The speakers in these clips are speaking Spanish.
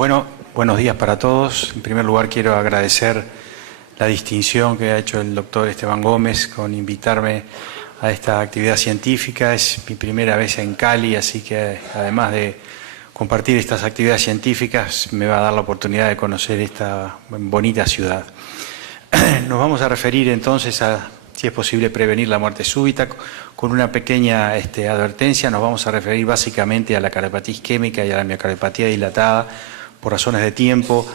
Bueno, buenos días para todos. En primer lugar, quiero agradecer la distinción que ha hecho el doctor Esteban Gómez con invitarme a esta actividad científica. Es mi primera vez en Cali, así que además de compartir estas actividades científicas, me va a dar la oportunidad de conocer esta bonita ciudad. Nos vamos a referir entonces a, si es posible, prevenir la muerte súbita. Con una pequeña advertencia, nos vamos a referir básicamente a la cardiopatía isquémica y a la miocardiopatía dilatada. Por razones de tiempo,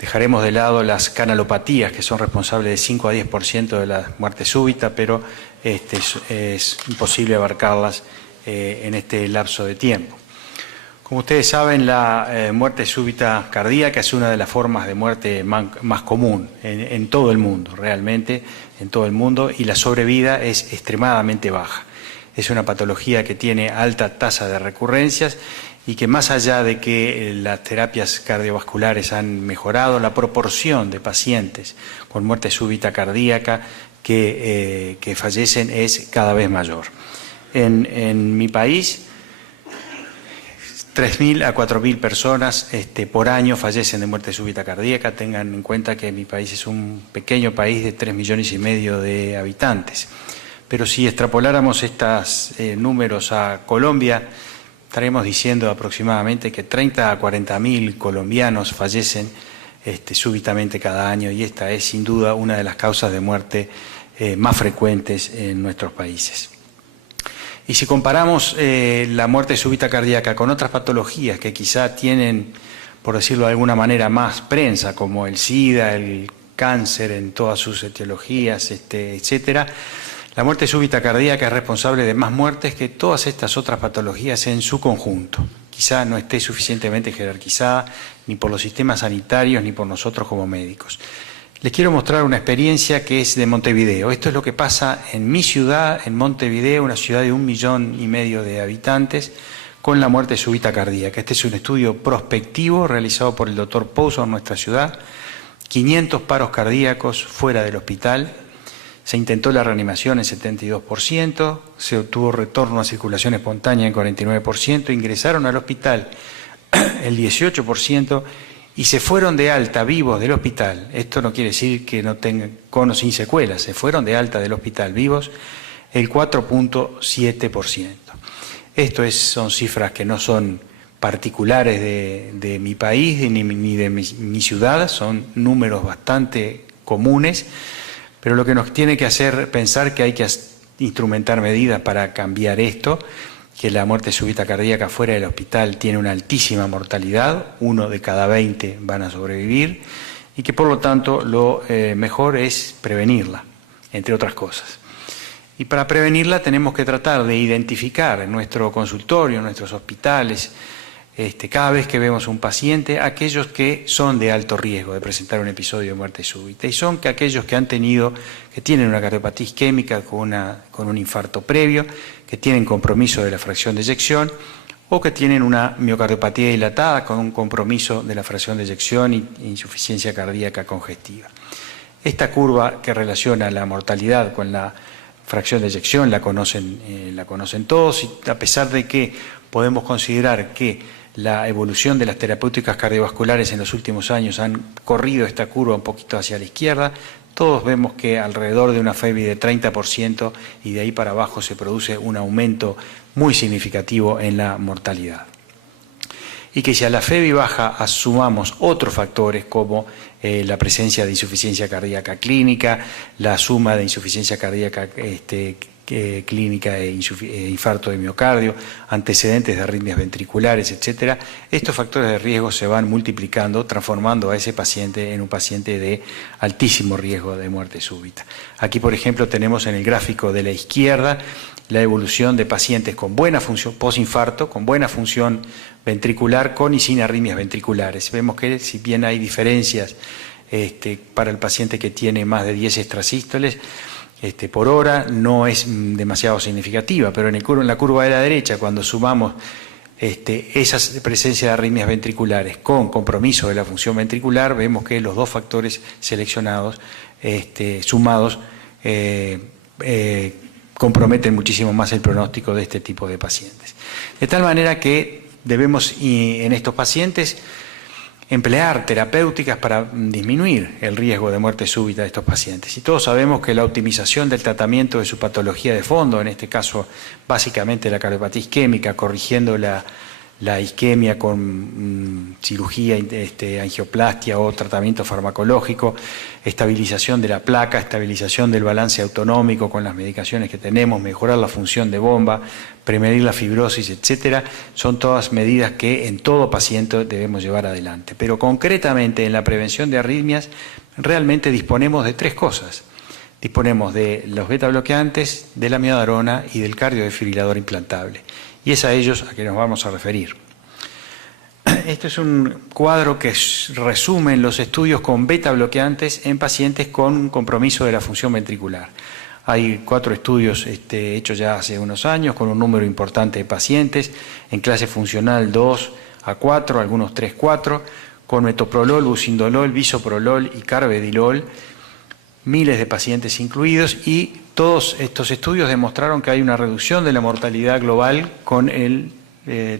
dejaremos de lado las canalopatías, que son responsables de 5 a 10% de la muerte súbita, pero es imposible abarcarlas en este lapso de tiempo. Como ustedes saben, la muerte súbita cardíaca es una de las formas de muerte más común en todo el mundo, realmente, en todo el mundo, y la sobrevida es extremadamente baja. Es una patología que tiene alta tasa de recurrencias y que, más allá de que las terapias cardiovasculares han mejorado, la proporción de pacientes con muerte súbita cardíaca que fallecen es cada vez mayor. En mi país, 3.000 a 4.000 personas por año fallecen de muerte súbita cardíaca. Tengan en cuenta que mi país es un pequeño país de 3,5 millones de habitantes. Pero si extrapoláramos estos números a Colombia, estaremos diciendo aproximadamente que 30 a 40.000 colombianos fallecen súbitamente cada año, y esta es sin duda una de las causas de muerte más frecuentes en nuestros países. Y si comparamos la muerte súbita cardíaca con otras patologías que quizá tienen, por decirlo de alguna manera, más prensa, como el SIDA, el cáncer en todas sus etiologías, etcétera, la muerte súbita cardíaca es responsable de más muertes que todas estas otras patologías en su conjunto. Quizá no esté suficientemente jerarquizada ni por los sistemas sanitarios ni por nosotros como médicos. Les quiero mostrar una experiencia que es de Montevideo. Esto es lo que pasa en mi ciudad, en Montevideo, una ciudad de 1,5 millones de habitantes, con la muerte súbita cardíaca. Este es un estudio prospectivo realizado por el doctor Pouso en nuestra ciudad. 500 paros cardíacos fuera del hospital. Se intentó la reanimación en 72%, se obtuvo retorno a circulación espontánea en 49%, ingresaron al hospital el 18%, y se fueron de alta vivos del hospital. Esto no quiere decir que no tengan con o sin secuelas, se fueron de alta del hospital vivos el 4,7%. Esto son cifras que no son particulares de mi país ni de mi ciudad, son números bastante comunes, pero lo que nos tiene que hacer pensar que hay que instrumentar medidas para cambiar esto, que la muerte súbita cardíaca fuera del hospital tiene una altísima mortalidad, 1 de cada 20 van a sobrevivir, y que por lo tanto lo mejor es prevenirla, entre otras cosas. Y para prevenirla tenemos que tratar de identificar en nuestro consultorio, en nuestros hospitales, cada vez que vemos un paciente, aquellos que son de alto riesgo de presentar un episodio de muerte súbita, y son aquellos que tienen una cardiopatía isquémica con un infarto previo, que tienen compromiso de la fracción de eyección, o que tienen una miocardiopatía dilatada con un compromiso de la fracción de eyección e insuficiencia cardíaca congestiva. Esta curva que relaciona la mortalidad con la fracción de eyección la conocen todos, y a pesar de que podemos considerar que la evolución de las terapéuticas cardiovasculares en los últimos años han corrido esta curva un poquito hacia la izquierda, todos vemos que alrededor de una FEBI de 30% y de ahí para abajo se produce un aumento muy significativo en la mortalidad. Y que si a la FEBI baja sumamos otros factores como la presencia de insuficiencia cardíaca clínica, la suma de insuficiencia cardíaca clínica e infarto de miocardio, antecedentes de arritmias ventriculares, etcétera, estos factores de riesgo se van multiplicando, transformando a ese paciente en un paciente de altísimo riesgo de muerte súbita. Aquí, por ejemplo, tenemos en el gráfico de la izquierda la evolución de pacientes con buena función posinfarto, con buena función ventricular, con y sin arritmias ventriculares. Vemos que, si bien hay diferencias para el paciente que tiene más de 10 extrasístoles por hora, no es demasiado significativa, pero en la curva de la derecha, cuando sumamos esa presencia de arritmias ventriculares con compromiso de la función ventricular, vemos que los dos factores seleccionados, sumados, comprometen muchísimo más el pronóstico de este tipo de pacientes. De tal manera que debemos, en estos pacientes, emplear terapéuticas para disminuir el riesgo de muerte súbita de estos pacientes. Y todos sabemos que la optimización del tratamiento de su patología de fondo, en este caso básicamente la cardiopatía isquémica, corrigiendo la isquemia con cirugía, angioplastia o tratamiento farmacológico, estabilización de la placa, estabilización del balance autonómico con las medicaciones que tenemos, mejorar la función de bomba, prevenir la fibrosis, etcétera, son todas medidas que en todo paciente debemos llevar adelante. Pero concretamente en la prevención de arritmias realmente disponemos de tres cosas. Disponemos de los beta bloqueantes, de la amiodarona y del cardiodefibrilador implantable. Y es a ellos a que nos vamos a referir. Este es un cuadro que resume los estudios con beta bloqueantes en pacientes con un compromiso de la función ventricular. Hay 4 estudios hechos ya hace unos años con un número importante de pacientes, en clase funcional 2 a 4, algunos 3-4, con metoprolol, bucindolol, bisoprolol y carvedilol, miles de pacientes incluidos, y todos estos estudios demostraron que hay una reducción de la mortalidad global con el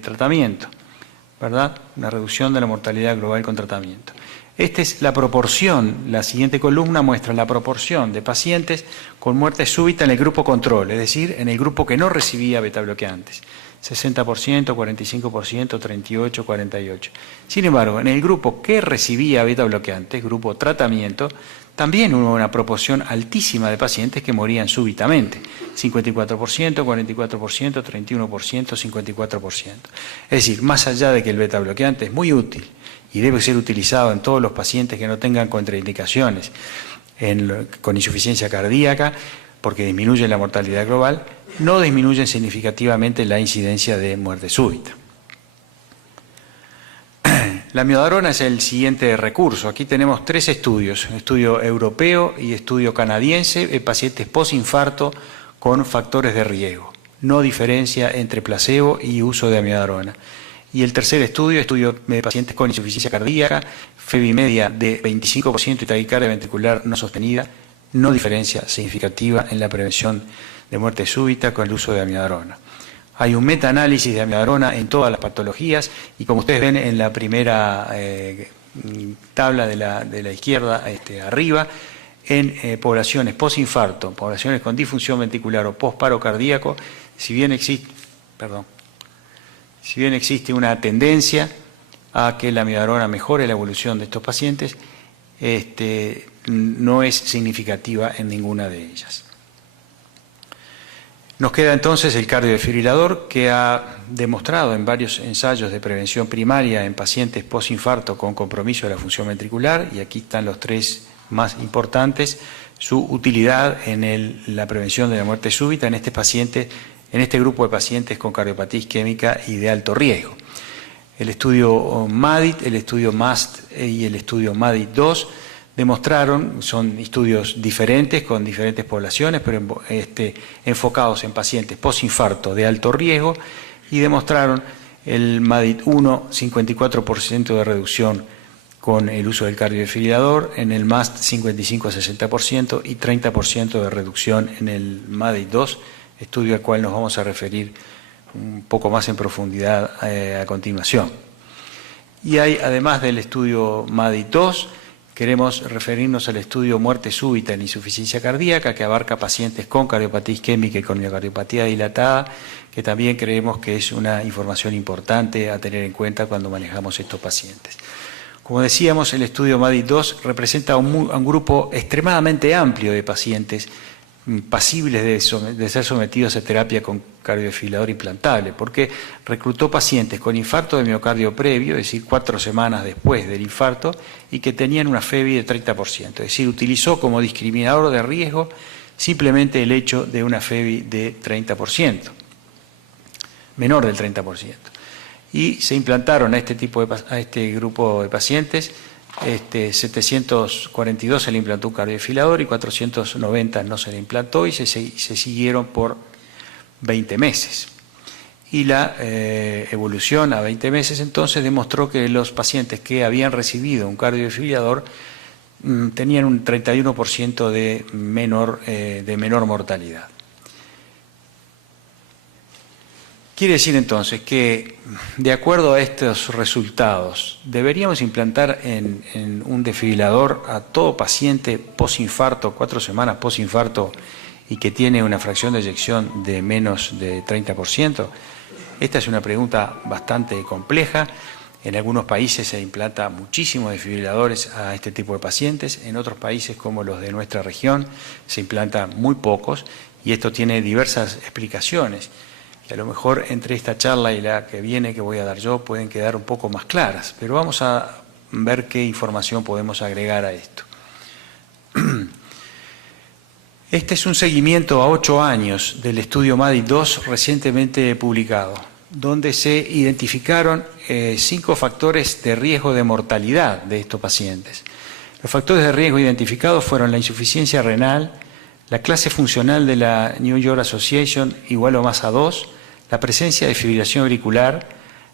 tratamiento, ¿verdad? Una reducción de la mortalidad global con tratamiento. Esta es la proporción, la siguiente columna muestra la proporción de pacientes con muerte súbita en el grupo control, es decir, en el grupo que no recibía beta bloqueantes. 60%, 45%, 38%, 48%. Sin embargo, en el grupo que recibía beta bloqueantes, grupo tratamiento, también hubo una proporción altísima de pacientes que morían súbitamente, 54%, 44%, 31%, 54%. Es decir, más allá de que el beta bloqueante es muy útil y debe ser utilizado en todos los pacientes que no tengan contraindicaciones con insuficiencia cardíaca, porque disminuye la mortalidad global, no disminuyen significativamente la incidencia de muerte súbita. La amiodarona es el siguiente recurso. Aquí tenemos 3 estudios, estudio europeo y estudio canadiense de pacientes postinfarto con factores de riesgo. No diferencia entre placebo y uso de amiodarona. Y el tercer estudio de pacientes con insuficiencia cardíaca, FEBI media de 25% y taquicardia ventricular no sostenida, no diferencia significativa en la prevención de muerte súbita con el uso de amiodarona. Hay un metaanálisis de amiodarona en todas las patologías y como ustedes ven en la primera tabla de la izquierda arriba, en poblaciones postinfarto, poblaciones con disfunción ventricular o postparo cardíaco, si bien existe una tendencia a que la amiodarona mejore la evolución de estos pacientes, no es significativa en ninguna de ellas. Nos queda entonces el cardiodefibrilador, que ha demostrado en varios ensayos de prevención primaria en pacientes postinfarto con compromiso de la función ventricular, y aquí están los 3 más importantes, su utilidad en la prevención de la muerte súbita en este grupo de pacientes con cardiopatía isquémica y de alto riesgo. El estudio MADIT, el estudio MAST y el estudio MADIT-2 demostraron, son estudios diferentes con diferentes poblaciones, pero enfocados en pacientes postinfarto de alto riesgo, y demostraron el MADIT-1, 54% de reducción con el uso del cardiodefibrilador, en el MAST 55-60% y 30% de reducción en el MADIT-2, estudio al cual nos vamos a referir un poco más en profundidad a continuación. Y hay, además del estudio MADIT-2, queremos referirnos al estudio muerte súbita en insuficiencia cardíaca, que abarca pacientes con cardiopatía isquémica y con miocardiopatía dilatada, que también creemos que es una información importante a tener en cuenta cuando manejamos estos pacientes. Como decíamos, el estudio MADIT-2 representa un grupo extremadamente amplio de pacientes pasibles de ser sometidos a terapia con cardiodefibrilador implantable, porque reclutó pacientes con infarto de miocardio previo, es decir, 4 semanas después del infarto, y que tenían una FEBI de 30%, es decir, utilizó como discriminador de riesgo simplemente el hecho de una FEBI de 30%, menor del 30%. Y se implantaron a este grupo de pacientes, 742 se le implantó un cardiodefibrilador y 490 no se le implantó, y se siguieron por 20 meses. Y la evolución a 20 meses entonces demostró que los pacientes que habían recibido un cardiodefibrilador tenían un 31% de menor mortalidad. Quiere decir entonces que, de acuerdo a estos resultados, deberíamos implantar en un desfibrilador a todo paciente posinfarto, 4 semanas posinfarto, y que tiene una fracción de eyección de menos de 30%. Esta es una pregunta bastante compleja. En algunos países se implanta muchísimos desfibriladores a este tipo de pacientes. En otros países, como los de nuestra región, se implantan muy pocos, y esto tiene diversas explicaciones. Y a lo mejor entre esta charla y la que viene que voy a dar yo pueden quedar un poco más claras, pero vamos a ver qué información podemos agregar a esto. Este es un seguimiento a 8 años del estudio MADI-2 recientemente publicado, donde se identificaron 5 factores de riesgo de mortalidad de estos pacientes. Los factores de riesgo identificados fueron la insuficiencia renal, la clase funcional de la New York Association igual o más a 2, la presencia de fibrilación auricular,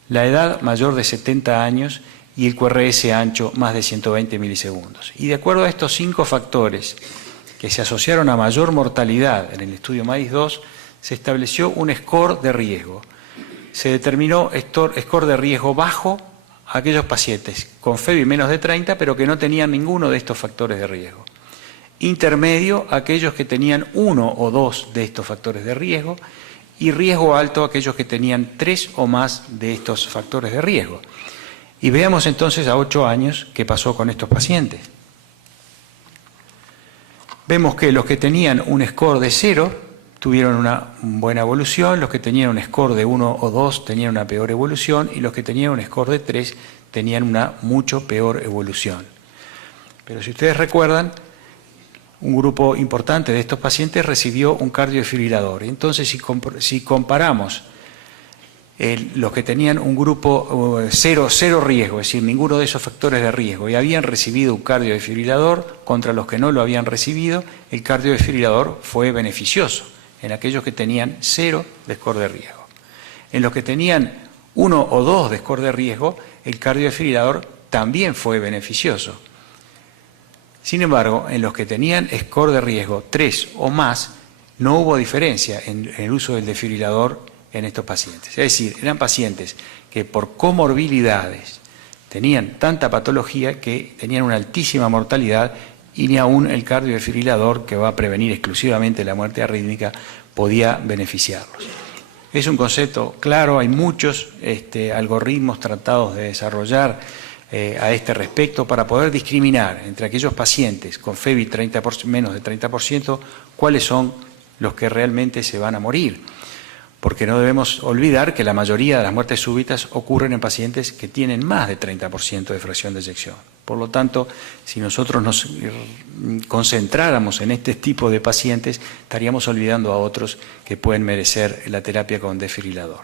la edad mayor de 70 años y el QRS ancho más de 120 milisegundos. Y de acuerdo a estos 5 factores que se asociaron a mayor mortalidad en el estudio MADI-2, se estableció un score de riesgo. Se determinó score de riesgo bajo a aquellos pacientes con FEBI menos de 30, pero que no tenían ninguno de estos factores de riesgo. Intermedio a aquellos que tenían 1 o 2 de estos factores de riesgo, y riesgo alto a aquellos que tenían 3 o más de estos factores de riesgo. Y veamos entonces a 8 años qué pasó con estos pacientes. Vemos que los que tenían un score de 0 tuvieron una buena evolución, los que tenían un score de 1 o 2 tenían una peor evolución, y los que tenían un score de 3 tenían una mucho peor evolución. Pero si ustedes recuerdan, un grupo importante de estos pacientes recibió un cardiodefibrilador. Entonces, si comparamos los que tenían un grupo cero riesgo, es decir, ninguno de esos factores de riesgo, y habían recibido un cardiodefibrilador contra los que no lo habían recibido, el cardiodefibrilador fue beneficioso en aquellos que tenían 0 de score de riesgo. En los que tenían 1 o 2 de score de riesgo, el cardiodefibrilador también fue beneficioso. Sin embargo, en los que tenían score de riesgo 3 o más, no hubo diferencia en el uso del desfibrilador en estos pacientes. Es decir, eran pacientes que por comorbilidades tenían tanta patología que tenían una altísima mortalidad, y ni aún el cardiodefibrilador, que va a prevenir exclusivamente la muerte arrítmica, podía beneficiarlos. Es un concepto claro, hay muchos algoritmos tratados de desarrollar a este respecto para poder discriminar entre aquellos pacientes con FEBI menos de 30%, cuáles son los que realmente se van a morir. Porque no debemos olvidar que la mayoría de las muertes súbitas ocurren en pacientes que tienen más de 30% de fracción de eyección. Por lo tanto, si nosotros nos concentráramos en este tipo de pacientes, estaríamos olvidando a otros que pueden merecer la terapia con desfibrilador.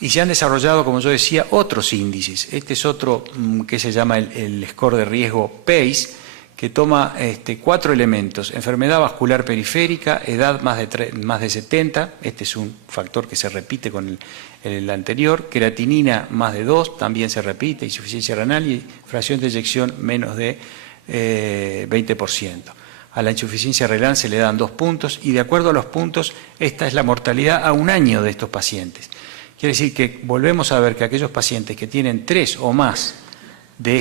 Y se han desarrollado, como yo decía, otros índices. Este es otro que se llama el score de riesgo PACE, que toma 4 elementos: enfermedad vascular periférica, edad más de 70, este es un factor que se repite con el anterior, creatinina más de 2, también se repite, insuficiencia renal, y fracción de eyección menos de 20%. A la insuficiencia renal se le dan 2 puntos, y de acuerdo a los puntos, esta es la mortalidad a 1 año de estos pacientes. Quiere decir que volvemos a ver que aquellos pacientes que tienen 3 o más de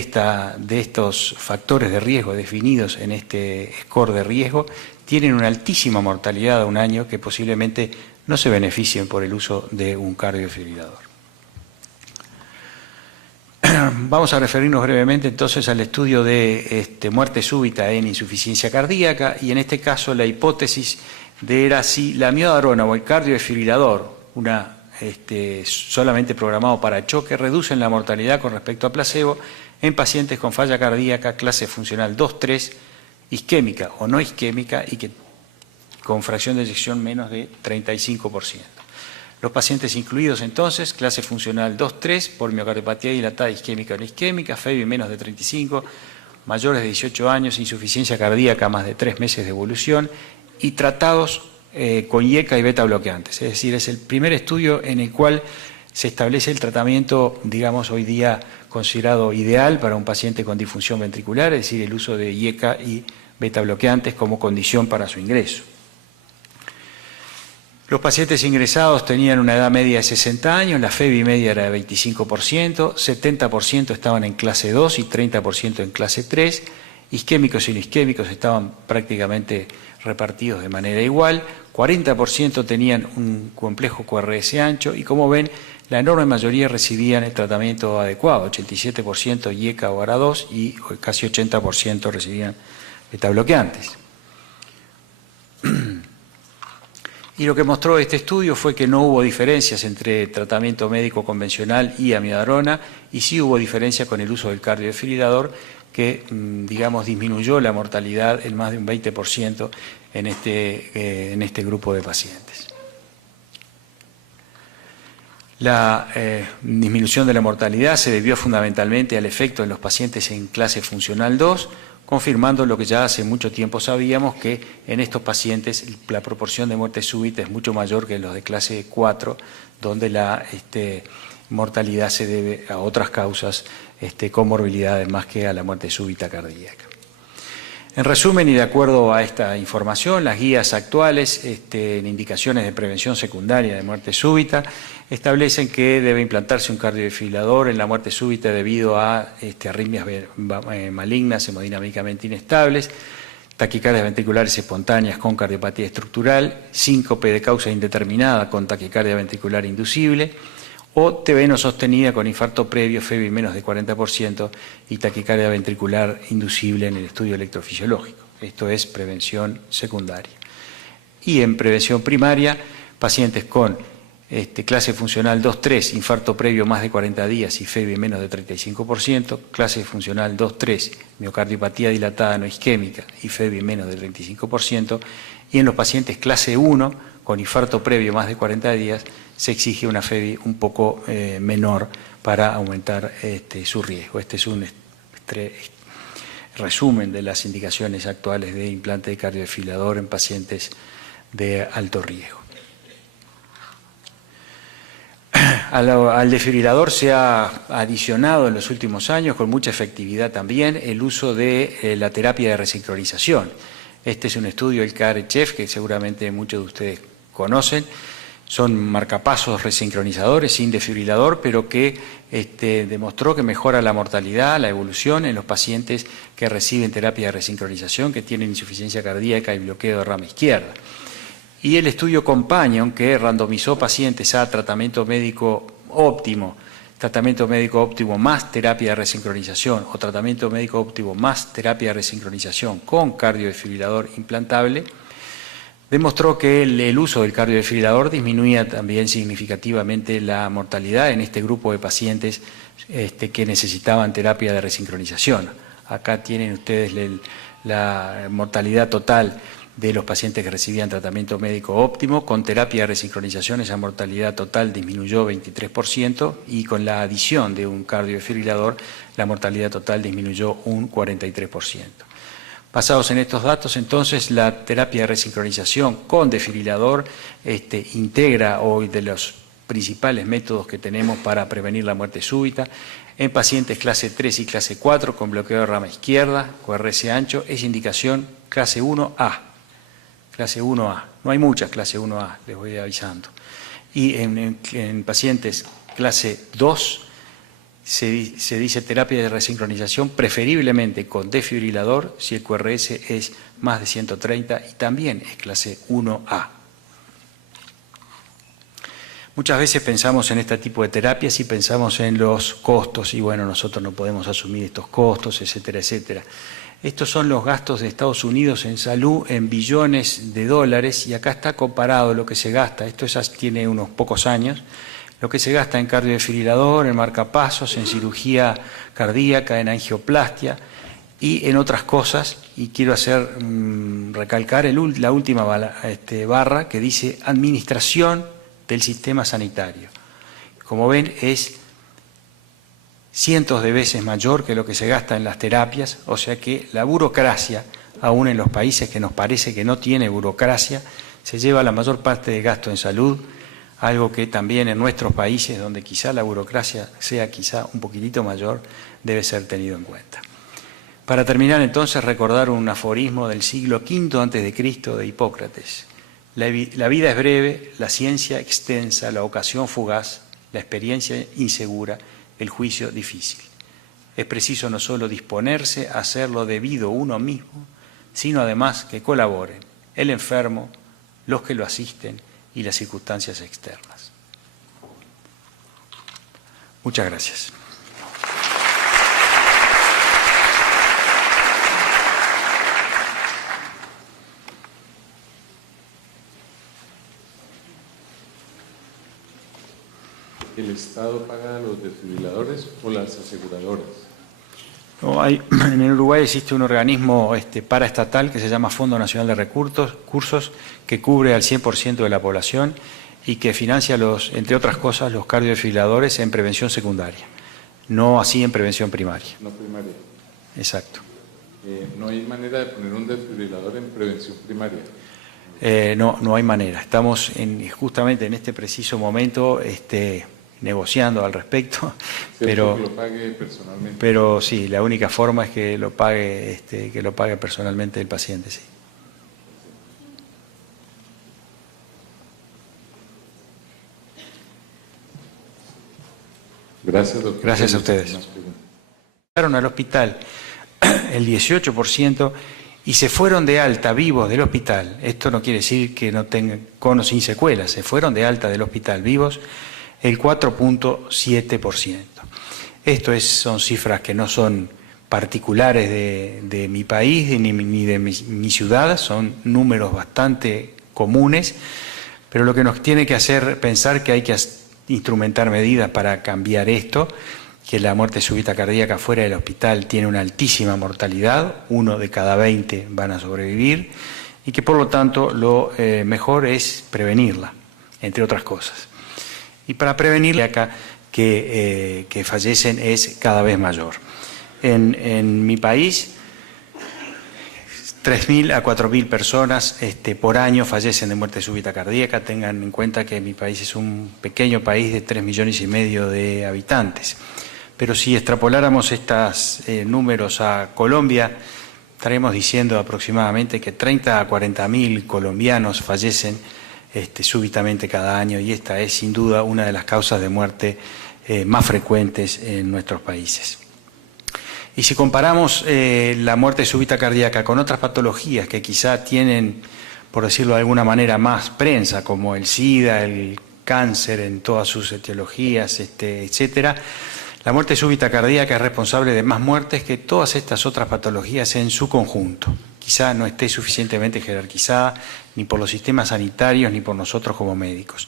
estos factores de riesgo definidos en este score de riesgo tienen una altísima mortalidad a 1 año, que posiblemente no se beneficien por el uso de un cardiodefibrilador. Vamos a referirnos brevemente entonces al estudio de muerte súbita en insuficiencia cardíaca, y en este caso la hipótesis era si la amiodarona o el cardiodefibrilador, solamente programado para choque, reducen la mortalidad con respecto a placebo en pacientes con falla cardíaca clase funcional 2-3, isquémica o no isquémica, y que con fracción de eyección menos de 35%. Los pacientes incluidos entonces, clase funcional 2-3, por miocardiopatía dilatada isquémica o no isquémica, FEBI menos de 35, mayores de 18 años, insuficiencia cardíaca más de 3 meses de evolución, y tratados con IECA y beta bloqueantes. Es decir, es el primer estudio en el cual se establece el tratamiento, digamos, hoy día considerado ideal para un paciente con disfunción ventricular, es decir, el uso de IECA y beta bloqueantes como condición para su ingreso. Los pacientes ingresados tenían una edad media de 60 años, la FEBI media era de 25%, 70% estaban en clase 2 y 30% en clase 3, isquémicos y no isquémicos estaban prácticamente repartidos de manera igual, 40% tenían un complejo QRS ancho y, como ven, la enorme mayoría recibían el tratamiento adecuado, 87% IECA o ARA2 y casi 80% recibían betabloqueantes. Y lo que mostró este estudio fue que no hubo diferencias entre tratamiento médico convencional y amiodarona, y sí hubo diferencia con el uso del cardiodefibrilador, que, digamos, disminuyó la mortalidad en más de un 20% en este grupo de pacientes. La disminución de la mortalidad se debió fundamentalmente al efecto en los pacientes en clase funcional 2, confirmando lo que ya hace mucho tiempo sabíamos, que en estos pacientes la proporción de muerte súbita es mucho mayor que en los de clase 4, donde la mortalidad se debe a otras causas, comorbilidades, más que a la muerte súbita cardíaca. En resumen, y de acuerdo a esta información, las guías actuales en indicaciones de prevención secundaria de muerte súbita establecen que debe implantarse un cardiodefibrilador en la muerte súbita debido a arritmias malignas hemodinámicamente inestables, taquicardias ventriculares espontáneas con cardiopatía estructural, síncope de causa indeterminada con taquicardia ventricular inducible, o TB no sostenida con infarto previo, FEBI menos de 40% y taquicardia ventricular inducible en el estudio electrofisiológico. Esto es prevención secundaria. Y en prevención primaria, pacientes con clase funcional 2-3, infarto previo más de 40 días y FEBI menos de 35%, clase funcional 2-3, miocardiopatía dilatada no isquémica y FEBI menos de 35%, y en los pacientes clase 1, con infarto previo más de 40 días, se exige una FEBI un poco menor para aumentar su riesgo. Este es un resumen de las indicaciones actuales de implante de cardiodefibrilador en pacientes de alto riesgo. Al desfibrilador se ha adicionado en los últimos años, con mucha efectividad también, el uso de la terapia de resincronización. Este es un estudio del CARE-CHEF, que seguramente muchos de ustedes conocen. Son marcapasos resincronizadores sin desfibrilador, pero que demostró que mejora la mortalidad, la evolución en los pacientes que reciben terapia de resincronización, que tienen insuficiencia cardíaca y bloqueo de rama izquierda. Y el estudio Companion, que randomizó pacientes a tratamiento médico óptimo más terapia de resincronización o tratamiento médico óptimo más terapia de resincronización con cardiodefibrilador implantable, demostró que el uso del cardiodefibrilador disminuía también significativamente la mortalidad en este grupo de pacientes que necesitaban terapia de resincronización. Acá tienen ustedes la mortalidad total de los pacientes que recibían tratamiento médico óptimo. Con terapia de resincronización esa mortalidad total disminuyó 23% y con la adición de un cardiodefibrilador la mortalidad total disminuyó un 43%. Basados en estos datos, entonces, la terapia de resincronización con desfibrilador integra hoy de los principales métodos que tenemos para prevenir la muerte súbita. En pacientes clase 3 y clase 4 con bloqueo de rama izquierda, QRS ancho, es indicación clase 1A. Clase 1A. No hay muchas clase 1A, les voy avisando. Y en pacientes clase 2 se dice terapia de resincronización preferiblemente con desfibrilador si el QRS es más de 130 y también es clase 1A. Muchas veces pensamos en este tipo de terapias y pensamos en los costos y bueno, nosotros no podemos asumir estos costos, etcétera, etcétera. Estos son los gastos de Estados Unidos en salud en billones de dólares y acá está comparado lo que se gasta, esto tiene unos pocos años, lo que se gasta en cardiodefibrilador, en marcapasos, en cirugía cardíaca, en angioplastia y en otras cosas. Y quiero recalcar la última barra que dice administración del sistema sanitario. Como ven, es cientos de veces mayor que lo que se gasta en las terapias, o sea que la burocracia, aún en los países que nos parece que no tiene burocracia, se lleva la mayor parte del gasto en salud, algo que también en nuestros países, donde quizá la burocracia sea quizá un poquitito mayor, debe ser tenido en cuenta. Para terminar entonces, recordar un aforismo del siglo V a.C. de Hipócrates. La vida es breve, la ciencia extensa, la ocasión fugaz, la experiencia insegura, el juicio difícil. Es preciso no solo disponerse a hacer lo debido uno mismo, sino además que colaboren el enfermo, los que lo asisten y las circunstancias externas. Muchas gracias. ¿El Estado paga a los desfibriladores o las aseguradoras? No, en el Uruguay existe un organismo paraestatal que se llama Fondo Nacional de Recursos, que cubre al 100% de la población y que financia, entre otras cosas, los cardiodesfibriladores en prevención secundaria, no así en prevención primaria. No primaria. Exacto. ¿No hay manera de poner un desfibrilador en prevención primaria? No hay manera. Estamos justamente en este preciso momento negociando al respecto, pero que lo pague personalmente. Pero sí, la única forma es que lo pague personalmente el paciente, sí. Gracias, doctor. Gracias a ustedes. Fueron al hospital el 18% y se fueron de alta vivos del hospital. Esto no quiere decir que no tengan con o sin secuelas, se fueron de alta del hospital vivos el 4.7%. Son cifras que no son particulares de mi país ni de mi ciudad, son números bastante comunes, pero lo que nos tiene que hacer pensar que hay que instrumentar medidas para cambiar esto, que la muerte súbita cardíaca fuera del hospital tiene una altísima mortalidad, 1 de cada 20 van a sobrevivir, y que por lo tanto lo mejor es prevenirla, entre otras cosas. Y para prevenirla, acá que fallecen es cada vez mayor. En mi país, 3.000 a 4.000 personas por año fallecen de muerte súbita cardíaca. Tengan en cuenta que mi país es un pequeño país de 3,5 millones de habitantes. Pero si extrapoláramos estos números a Colombia, estaremos diciendo aproximadamente que 30 a 40.000 colombianos fallecen súbitamente cada año, y esta es sin duda una de las causas de muerte más frecuentes en nuestros países. Y si comparamos la muerte súbita cardíaca con otras patologías que quizá tienen, por decirlo de alguna manera, más prensa, como el SIDA, el cáncer en todas sus etiologías, etcétera, la muerte súbita cardíaca es responsable de más muertes que todas estas otras patologías en su conjunto. Quizá no esté suficientemente jerarquizada ni por los sistemas sanitarios ni por nosotros como médicos.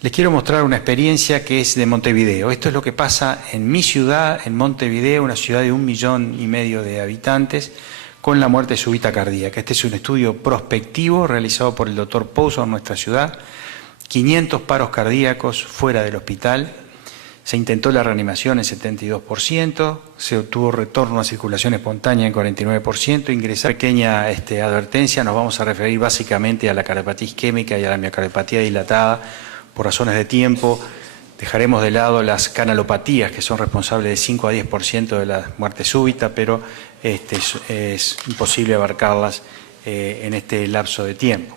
Les quiero mostrar una experiencia que es de Montevideo. Esto es lo que pasa en mi ciudad, en Montevideo, una ciudad de 1,5 millones de habitantes, con la muerte súbita cardíaca. Este es un estudio prospectivo realizado por el doctor Pouso en nuestra ciudad. 500 paros cardíacos fuera del hospital. Se intentó la reanimación en 72%, se obtuvo retorno a circulación espontánea en 49%, ingresar. Pequeña advertencia, nos vamos a referir básicamente a la cardiopatía isquémica y a la miocardiopatía dilatada. Por razones de tiempo, dejaremos de lado las canalopatías, que son responsables de 5 a 10% de la muerte súbita, pero es imposible abarcarlas en este lapso de tiempo.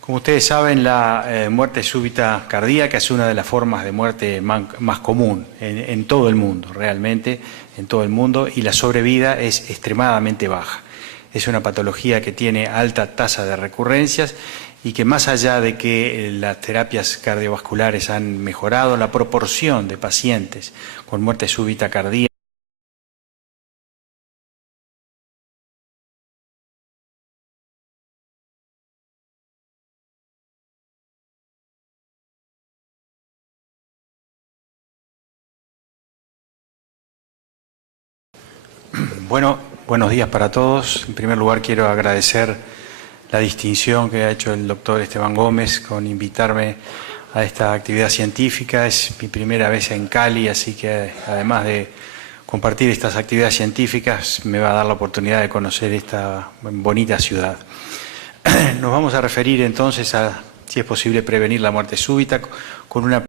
Como ustedes saben, la muerte súbita cardíaca es una de las formas de muerte más común en todo el mundo, realmente en todo el mundo, y la sobrevida es extremadamente baja. Es una patología que tiene alta tasa de recurrencias y que, más allá de que las terapias cardiovasculares han mejorado, la proporción de pacientes con muerte súbita cardíaca buenos días para todos. En primer lugar, quiero agradecer la distinción que ha hecho el doctor Esteban Gómez con invitarme a esta actividad científica. Es mi primera vez en Cali, así que además de compartir estas actividades científicas, me va a dar la oportunidad de conocer esta bonita ciudad. Nos vamos a referir entonces a si es posible prevenir la muerte súbita con una